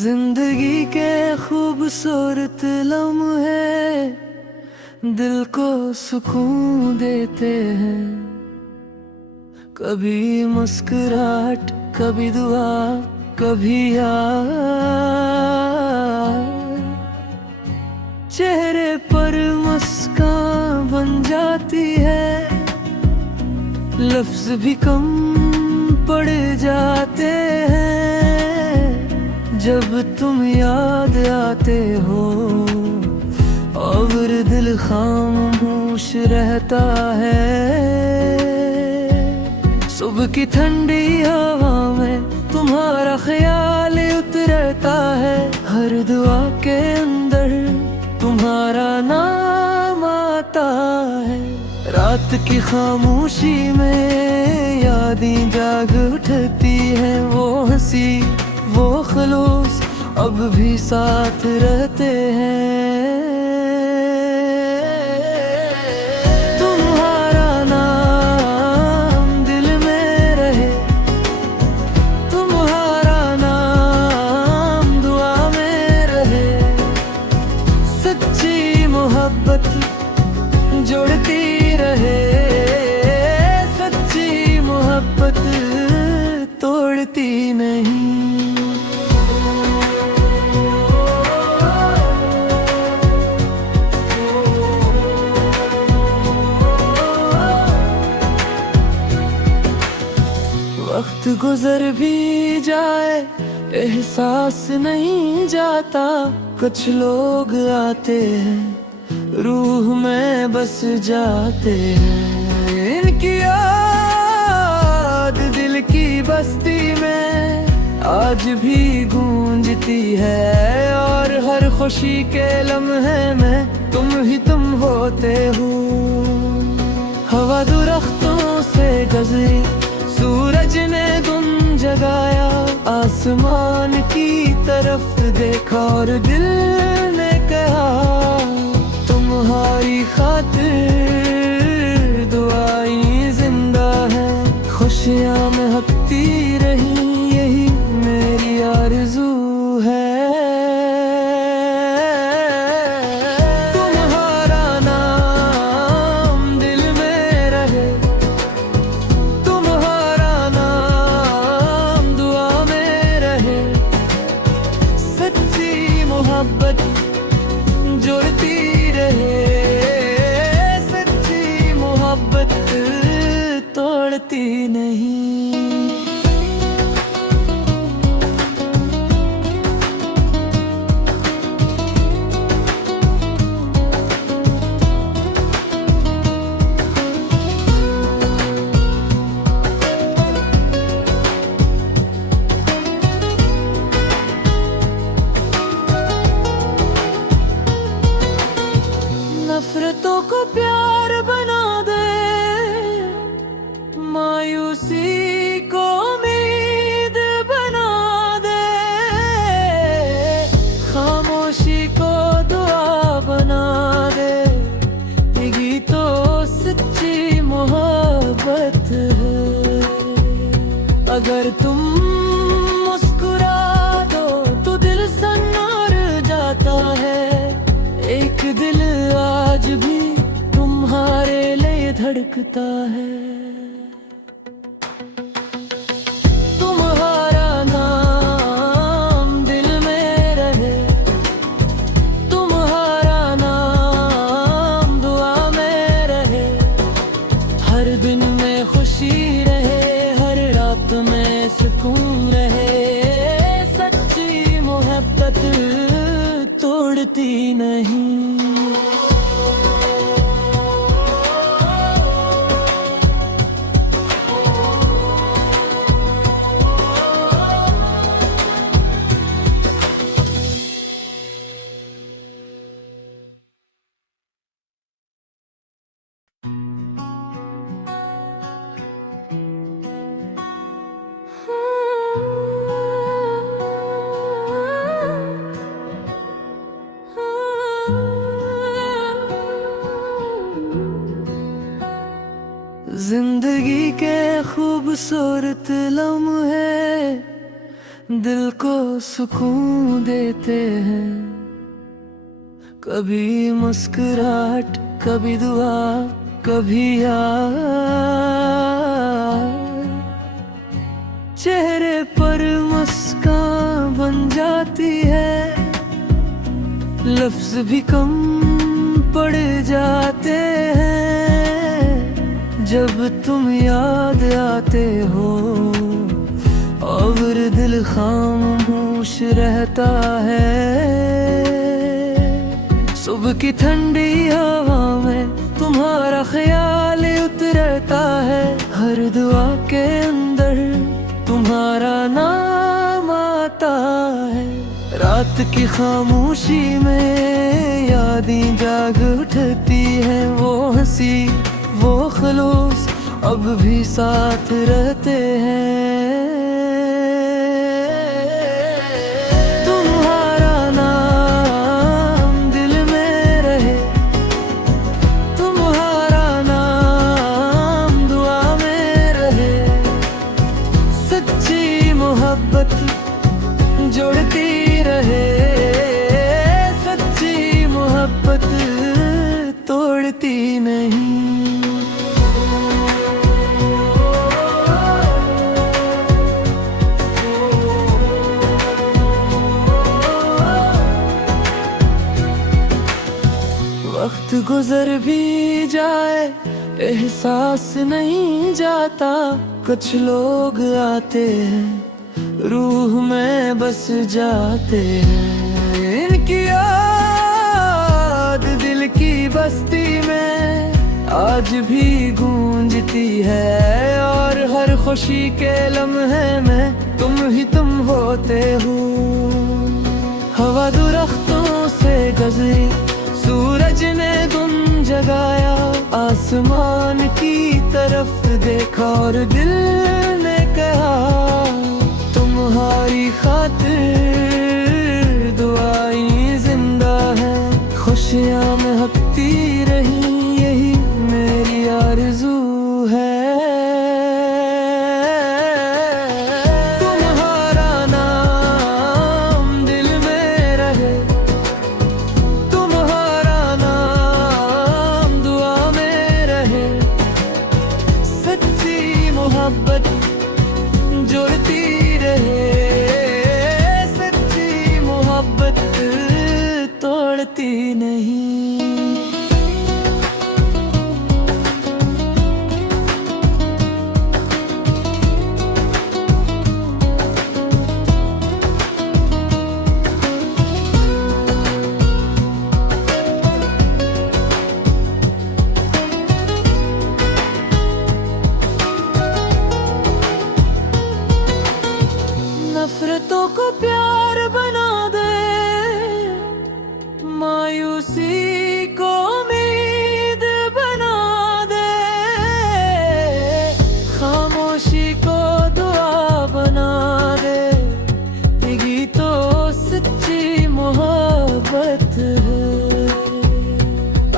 जिंदगी के खूबसूरत लम्हे दिल को सुकून देते हैं। कभी मुस्कुराहट, कभी दुआ, कभी याद। चेहरे पर मुस्कान बन जाती है, लफ्ज भी कम पड़ जाते हैं जब तुम याद आते हो। और दिल खामोश रहता है। सुबह की ठंडी हवा में तुम्हारा ख्याल उतरता है। हर दुआ के अंदर तुम्हारा नाम आता है। रात की खामोशी में यादें जाग उठती हैं। वो हंसी, वो खलूस अब भी साथ रहते हैं। तुम्हारा नाम दिल में रहे, तुम्हारा नाम दुआ में रहे। सच्ची मोहब्बत जोड़ती रहे, सच्ची मोहब्बत तोड़ती नहीं। वक्त गुजर भी जाए एहसास नहीं जाता। कुछ लोग आते हैं रूह में बस जाते हैं। इनकी याद दिल की बस्ती में आज भी गूंजती है। और हर खुशी के लम्हे में तुम होते हो। हवा दरख्तों से गुजरी, सूरज ने गुम जगाया। आसमान की तरफ देखा और दिल ने कहा, तुम्हारी खातिर दुआएं जिंदा है। खुशियाँ महकती रही, यही मेरी आरज़ू है। तुम्हारा नाम दिल में रहे, तुम्हारा नाम दुआ में रहे। सच्ची मोहब्बत जोड़ती रहे, सच्ची मोहब्बत तोड़ती नहीं। नफरतों को प्यार बना दे, मायूसी को उम्मीद बना दे। खामोशी को दुआ बना दे, यही तो सच्ची मोहब्बत है। अगर तुम मुस्कुरा दो तो दिल सन्नार जाता है। एक दिल आज भी तुम्हारे लिए धड़कता है। तुम्हारा नाम दिल में रहे, तुम्हारा नाम दुआ में रहे। हर दिन में खुशी रहे, हर रात में सुकून रहे। सच्ची मोहब्बत तोड़ती नहीं। जिंदगी के खूबसूरत लम्हे दिल को सुकून देते हैं। कभी मुस्कुराहट, कभी दुआ, कभी याद। चेहरे पर मुस्कान बन जाती है, लफ्ज भी कम पड़ जाते हैं जब तुम याद आते हो। और दिल खामोश रहता है। सुबह की ठंडी हवा में तुम्हारा ख्याल उतरता है। हर दुआ के अंदर तुम्हारा नाम आता है। रात की खामोशी में यादें जाग उठती हैं। वो हंसी, वो खलूस अब भी साथ रहते हैं। तुम्हारा नाम दिल में रहे, तुम्हारा नाम दुआ में रहे। सच्ची मोहब्बत जोड़ती रहे, सच्ची मोहब्बत तोड़ती नहीं। वक्त गुजर भी जाए एहसास नहीं जाता। कुछ लोग आते हैं रूह में बस जाते हैं। इनकी याद दिल की बस्ती में आज भी गूंजती है। और हर खुशी के लम्हे में तुम ही तुम होते हो। हवा दरख्तों से गुजरी, सूरज ने गुम जगाया। आसमान की तरफ देखा और दिल ने कहा, तुम्हारी खातिर दुआएं जिंदा है। खुशियां महकती रही, यही मेरी आरज़ू है। तुम्हारा नाम दिल में रहे, तुम्हारा नाम दुआ में रहे। सच्ची मोहब्बत जोड़ती रहे, सच्ची मोहब्बत तोड़ती नहीं। नफरतों को प्यार बना दे, मायूसी को उम्मीद बना दे। खामोशी को दुआ बना दे, यही तो सच्ची मोहब्बत है।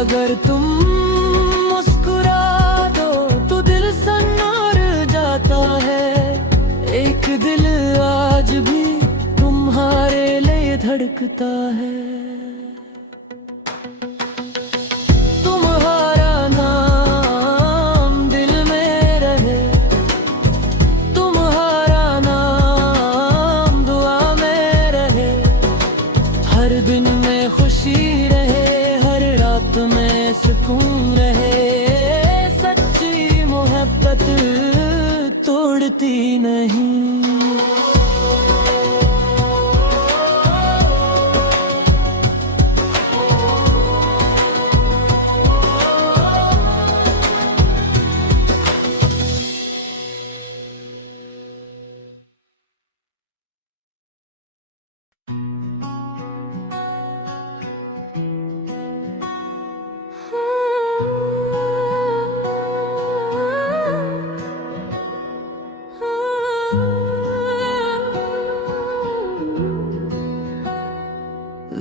अगर तुम मुस्कुरा दो तो दिल सन्नार जाता है। एक दिल आज भी तुम्हारे लिए धड़कता है। तुम्हारा नाम दिल में रहे, तुम्हारा नाम दुआ में रहे। हर दिन में खुशी रहे, हर रात में सुकून रहे। सच्ची मोहब्बत तोड़ती नहीं।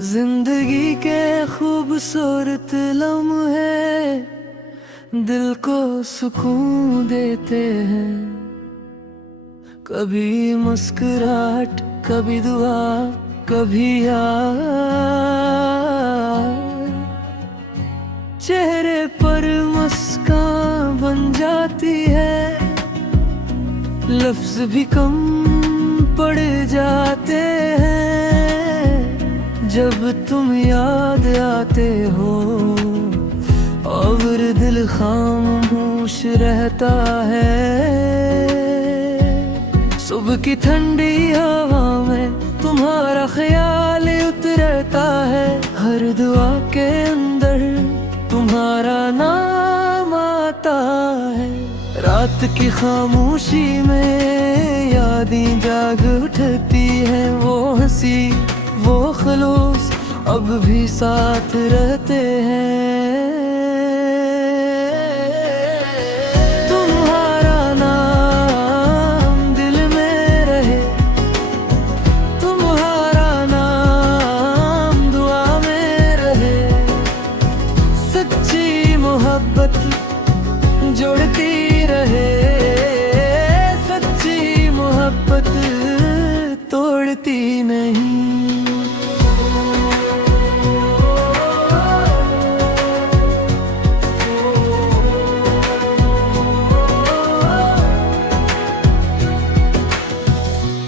जिंदगी के खूबसूरत लम्हे दिल को सुकून देते हैं। कभी मुस्कुराहट, कभी दुआ, कभी याद। चेहरे पर मुस्कान बन जाती है, लफ्ज भी कम पड़ जाते हैं जब तुम याद आते हो। और दिल खामोश रहता है, सुबह की ठंडी हवा में तुम्हारा ख्याल उतरता है। हर दुआ के अंदर तुम्हारा नाम आता है। रात की खामोशी में यादें जाग उठती हैं, वो हंसी वो खलूस अब भी साथ रहते हैं। तुम्हारा नाम दिल में रहे, तुम्हारा नाम दुआ में रहे। सच्ची मोहब्बत जोड़ती रहे, सच्ची मोहब्बत तोड़ती नहीं।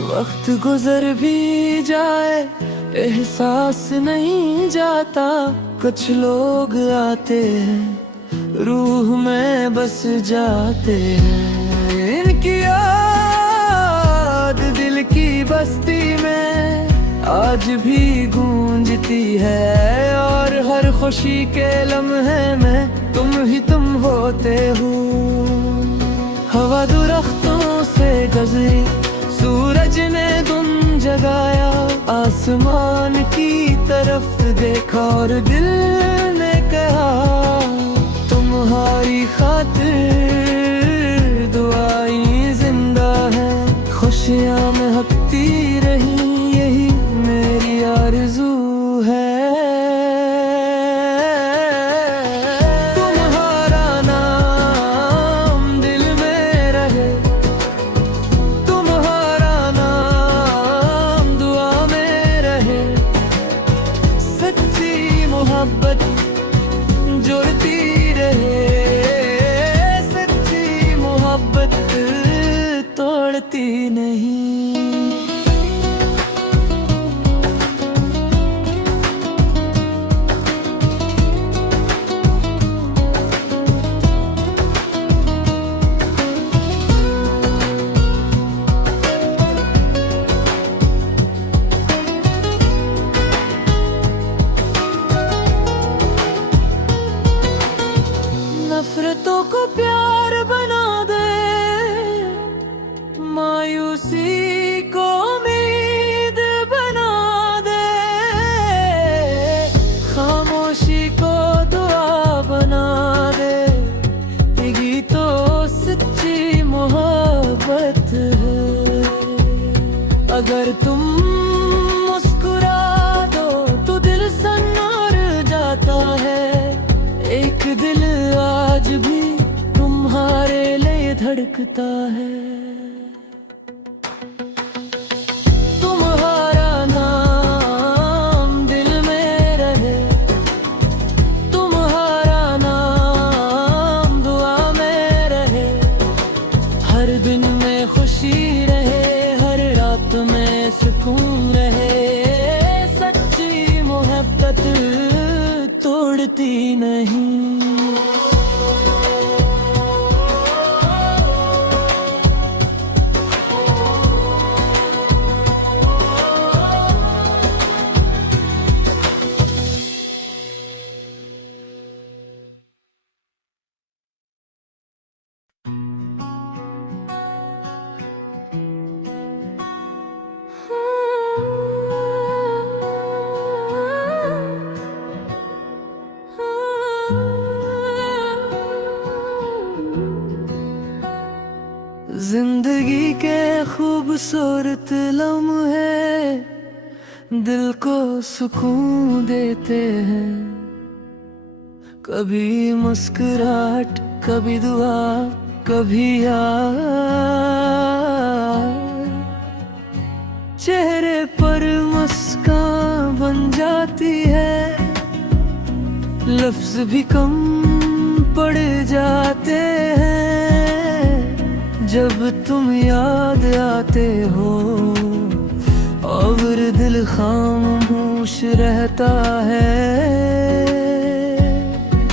वक्त गुजर भी जाए एहसास नहीं जाता। कुछ लोग आते हैं रूह में बस जाते हैं। इनकी याद दिल की बस्ती में आज भी गूंजती है। और हर खुशी के लम्हे में तुम होते हो। हवा दरख्तों से गुजरी, सूरज ने धुन जगाया। आसमान की तरफ देखा और दिल ने कहा, तुम्हारी खातिर दुआएं जिंदा है। खुशियां महकती रही, यही मेरी आरज़ू है। तुम्हारा नाम दिल में रहे, तुम्हारा नाम दुआ में रहे। सच्ची मोहब्बत जोड़ती रहे, सच्ची मोहब्बत तोड़ती नहीं। नफरतों को प्यार बना दे, मायूसी को उम्मीद बना दे। खामोशी को दुआ बना दे, ये तो सच्ची मोहब्बत है। अगर तुम मुस्कुरा दो तो दिल सन्नार जाता है। एक दिल आज भी तुम्हारे लिए धड़कता है। तुम्हारा नाम दिल में रहे, तुम्हारा नाम दुआ में रहे। हर दिन में खुशी रहे, हर रात में सुकून रहे। सच्ची मोहब्बत तोड़ती नहीं। जिंदगी के खूबसूरत लम्हे दिल को सुकून देते हैं। कभी मुस्कुराहट, कभी दुआ, कभी याद। चेहरे पर मुस्कान बन जाती है, लफ्ज भी कम पड़ जाते हैं जब तुम याद आते हो, और दिल खामोश रहता है।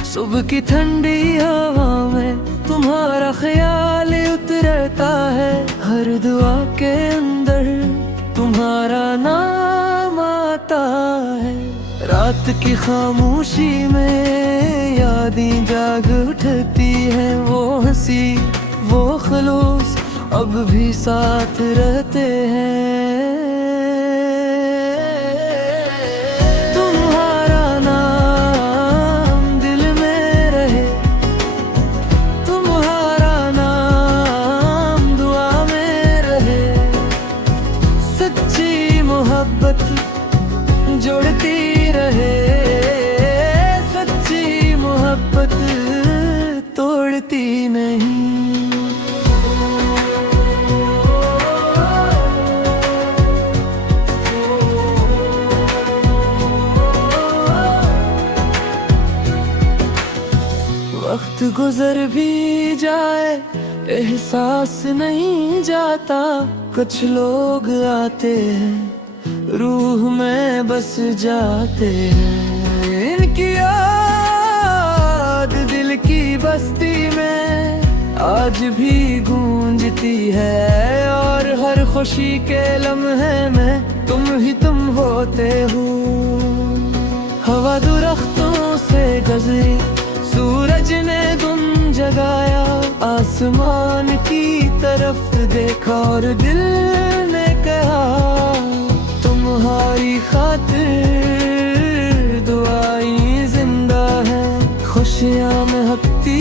सुबह की ठंडी हवा में तुम्हारा ख्याल उतरता है, हर दुआ के अंदर तुम्हारा नाम आता है। रात की खामोशी में यादें जाग उठती हैं, वो हंसी वो खलूस अब भी साथ रहते हैं। तुम्हारा नाम दिल में रहे, तुम्हारा नाम दुआ में रहे। सच्ची मोहब्बत जोड़ती रहे, सच्ची मोहब्बत तोड़ती नहीं। वक्त गुजर भी जाए एहसास नहीं जाता, कुछ लोग आते हैं रूह में बस जाते हैं। इनकी याद दिल की बस्ती में आज भी गूंजती है, और हर खुशी के लम्हे में तुम होते हो। हवा दरख्तों से गुजरी, सूरज ने गुम जगाया, आसमान की तरफ देखा और दिल ने कहा, तुम्हारी खातिर दुआएं जिंदा है, खुशियां महकती